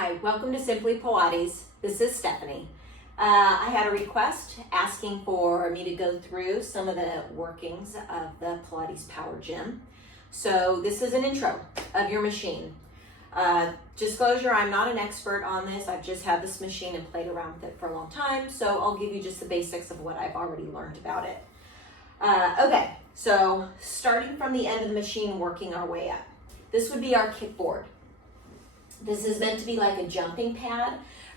Hi, welcome to Simply Pilates. This is Stephanie. I had a request asking for me to go through some of the workings of the Pilates Power Gym. So this is an intro of your machine. Disclosure, I'm not an expert on this. I've just had this machine and played around with it for a long time. So I'll give you just the basics of what I've already learned about it. Okay, so starting from the end of the machine, working our way up. This would be our kickboard. This is meant to be like a jumping pad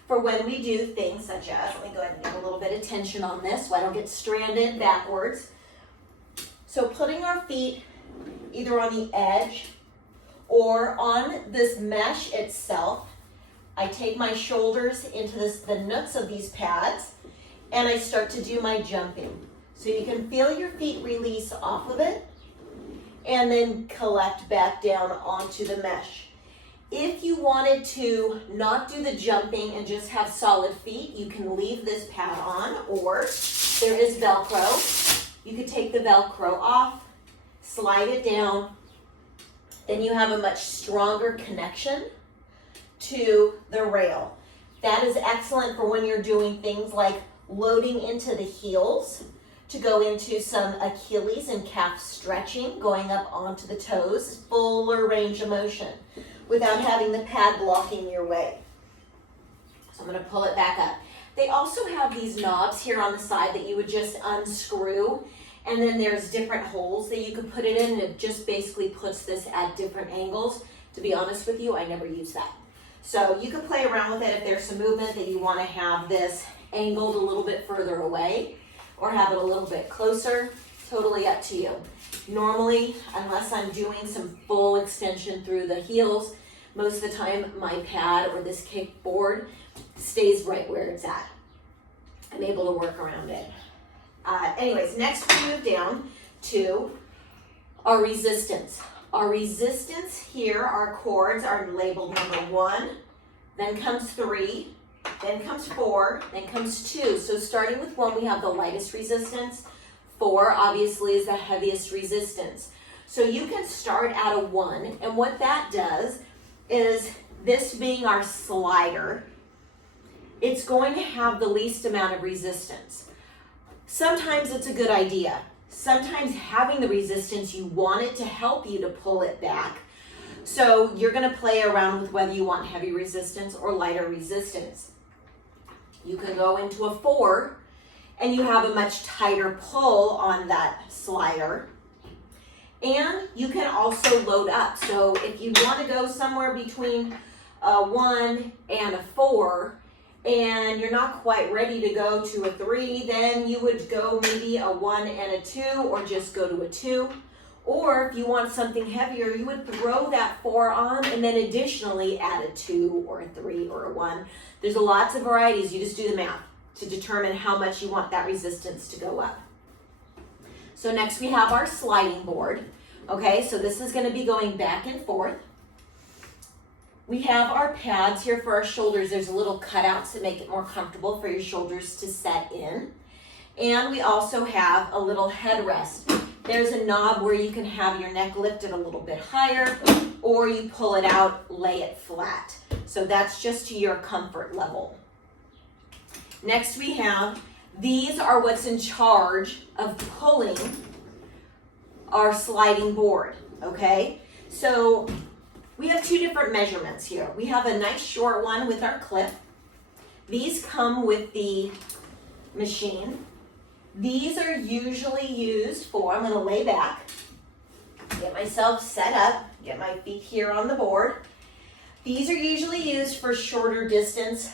for when we do things such as, let me go ahead and give a little bit of tension on this so I don't get stranded backwards. So putting our feet either on the edge or on this mesh itself, I take my shoulders into the nooks of these pads and I start to do my jumping. So you can feel your feet release off of it and then collect back down onto the mesh. If you wanted to not do the jumping and just have solid feet, you can leave this pad on, or there is Velcro. You could take the Velcro off, slide it down, then you have a much stronger connection to the rail. That is excellent for when you're doing things like loading into the heels to go into some Achilles and calf stretching, going up onto the toes, fuller range of motion, without having the pad blocking your way. So I'm going to pull it back up. They also have these knobs here on the side that you would just unscrew, and then there's different holes that you could put it in, and it just basically puts this at different angles. To be honest with you, I never use that. So you can play around with it if there's some movement that you want to have this angled a little bit further away or have it a little bit closer. Totally up to you. Normally, unless I'm doing some full extension through the heels, most of the time my pad or this kickboard stays right where it's at. I'm able to work around it. Anyways, next we move down to our resistance. Our resistance here, our chords are labeled number 1, then comes 3, then comes 4, then comes 2. So starting with 1, we have the lightest resistance. 4 obviously is the heaviest resistance. So you can start at a 1, and what that does is, this being our slider, it's going to have the least amount of resistance. Sometimes it's a good idea. Sometimes having the resistance, you want it to help you to pull it back. So you're going to play around with whether you want heavy resistance or lighter resistance. You can go into a 4 and you have a much tighter pull on that slider. And you can also load up. So if you want to go somewhere between a 1 and a 4, and you're not quite ready to go to a 3, then you would go maybe a 1 and a 2, or just go to a 2. Or if you want something heavier, you would throw that 4 on and then additionally add a 2 or a 3 or a 1. There's lots of varieties. You just do the math to determine how much you want that resistance to go up. So next we have our sliding board. Okay, so this is going to be going back and forth. We have our pads here for our shoulders. There's a little cutouts to make it more comfortable for your shoulders to set in. And we also have a little headrest. There's a knob where you can have your neck lifted a little bit higher, or you pull it out, lay it flat. So that's just to your comfort level. Next we have, these are what's in charge of pulling our sliding board, okay? So we have 2 different measurements here. We have a nice short one with our clip. These come with the machine. These are usually used for, I'm going to lay back, get myself set up, get my feet here on the board. These are usually used for shorter distance,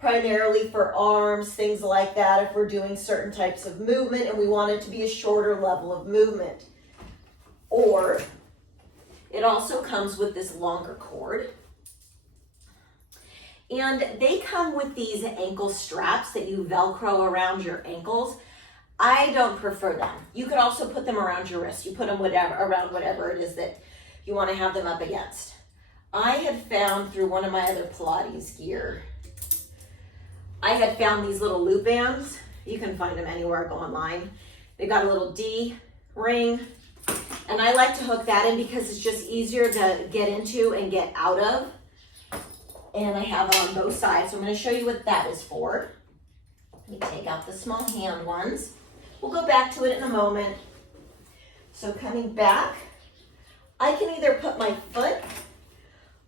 primarily for arms, things like that, if we're doing certain types of movement and we want it to be a shorter level of movement. Or it also comes with this longer cord. And they come with these ankle straps that you Velcro around your ankles. I don't prefer them. You could also put them around your wrist. You put them around whatever it is that you want to have them up against. I had found through one of my other Pilates gear, I had found these little loop bands. You can find them anywhere, go online. They've got a little D ring, and I like to hook that in because it's just easier to get into and get out of. And I have it on both sides, so I'm going to show you what that is for. Let me take out the small hand ones. We'll go back to it in a moment. So coming back, I can either put my foot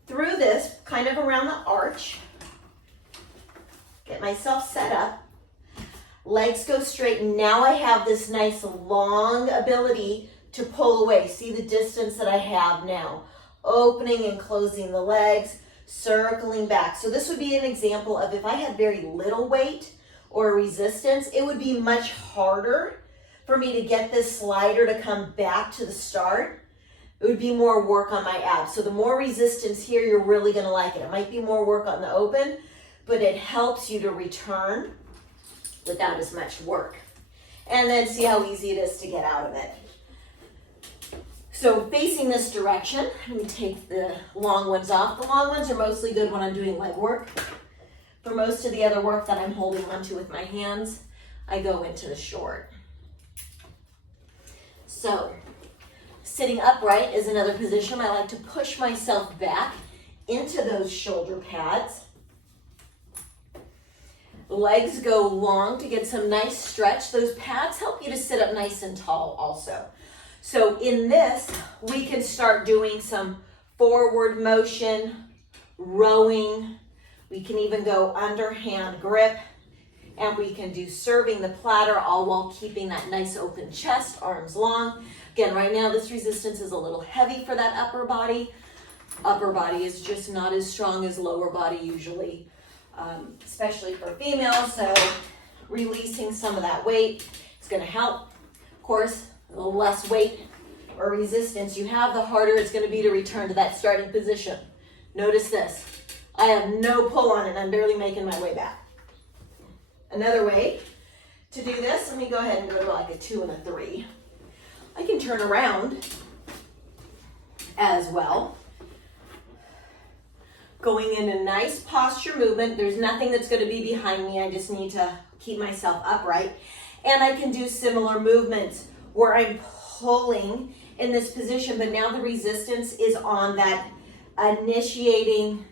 through this, kind of around the arch, get myself set up, legs go straight, and now I have this nice long ability to pull away. See the distance that I have now. Opening and closing the legs, circling back. So this would be an example of if I had very little weight or resistance, it would be much harder for me to get this slider to come back to the start. It would be more work on my abs. So the more resistance here, you're really gonna like it. It might be more work on the open, but it helps you to return without as much work. And then see how easy it is to get out of it. So facing this direction, let me take the long ones off. The long ones are mostly good when I'm doing leg work. For most of the other work that I'm holding onto with my hands, I go into the short. So sitting upright is another position. I like to push myself back into those shoulder pads. Legs go long to get some nice stretch. Those pads help you to sit up nice and tall also. So in this, we can start doing some forward motion, rowing. We can even go underhand grip, and we can do serving the platter, all while keeping that nice open chest, arms long. Again, right now this resistance is a little heavy for that upper body. Upper body is just not as strong as lower body usually, especially for females. So releasing some of that weight is going to help. Of course, the less weight or resistance you have, the harder it's going to be to return to that starting position. Notice this. I have no pull on it. I'm barely making my way back. Another way to do this, let me go ahead and go to like a 2 and a 3. I can turn around as well. Going in a nice posture movement. There's nothing that's going to be behind me. I just need to keep myself upright. And I can do similar movements where I'm pulling in this position, but now the resistance is on that initiating,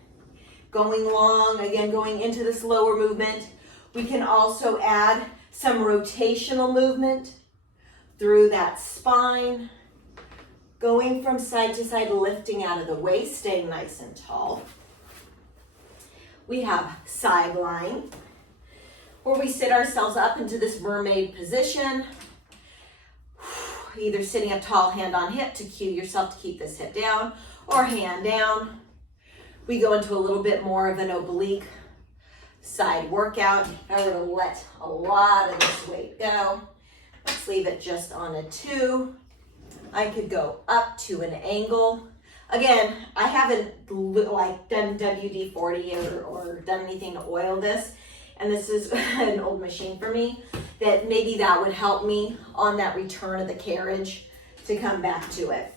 going long, again, going into this lower movement. We can also add some rotational movement through that spine, going from side to side, lifting out of the waist, staying nice and tall. We have side lying, where we sit ourselves up into this mermaid position, either sitting up tall, hand on hip to cue yourself to keep this hip down, or hand down. We go into a little bit more of an oblique side workout. If I were to let a lot of this weight go, let's leave it just on a 2. I could go up to an angle. Again, I haven't like done WD-40 or done anything to oil this, and this is an old machine for me, that maybe that would help me on that return of the carriage to come back to it.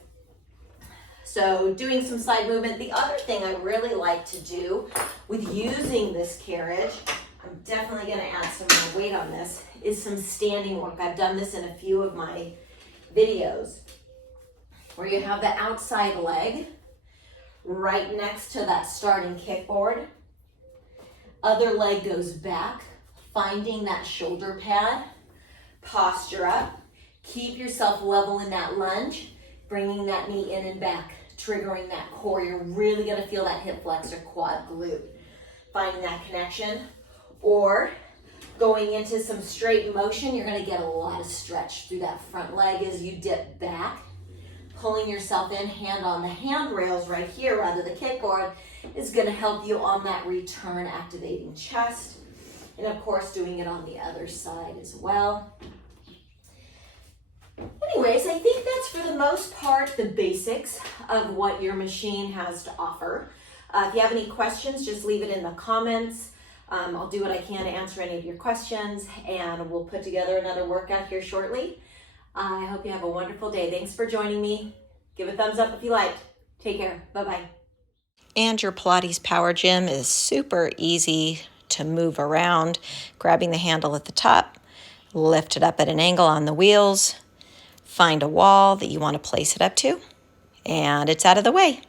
So doing some side movement. The other thing I really like to do with using this carriage, I'm definitely going to add some more weight on this, is some standing work. I've done this in a few of my videos, where you have the outside leg right next to that starting kickboard. Other leg goes back, finding that shoulder pad, posture up, keep yourself level in that lunge, bringing that knee in and back, triggering that core. You're really gonna feel that hip flexor, quad, glute, finding that connection. Or going into some straight motion, you're gonna get a lot of stretch through that front leg as you dip back, pulling yourself in, hand on the handrails right here, rather the kickboard, is gonna help you on that return, activating chest. And of course, doing it on the other side as well. Anyways, I think that's for the most part the basics of what your machine has to offer. If you have any questions, just leave it in the comments. I'll do what I can to answer any of your questions, and we'll put together another workout here shortly. I hope you have a wonderful day. Thanks for joining me. Give a thumbs up if you liked. Take care. Bye-bye. And your Pilates Power Gym is super easy to move around, grabbing the handle at the top, lift it up at an angle on the wheels, find a wall that you want to place it up to, and it's out of the way.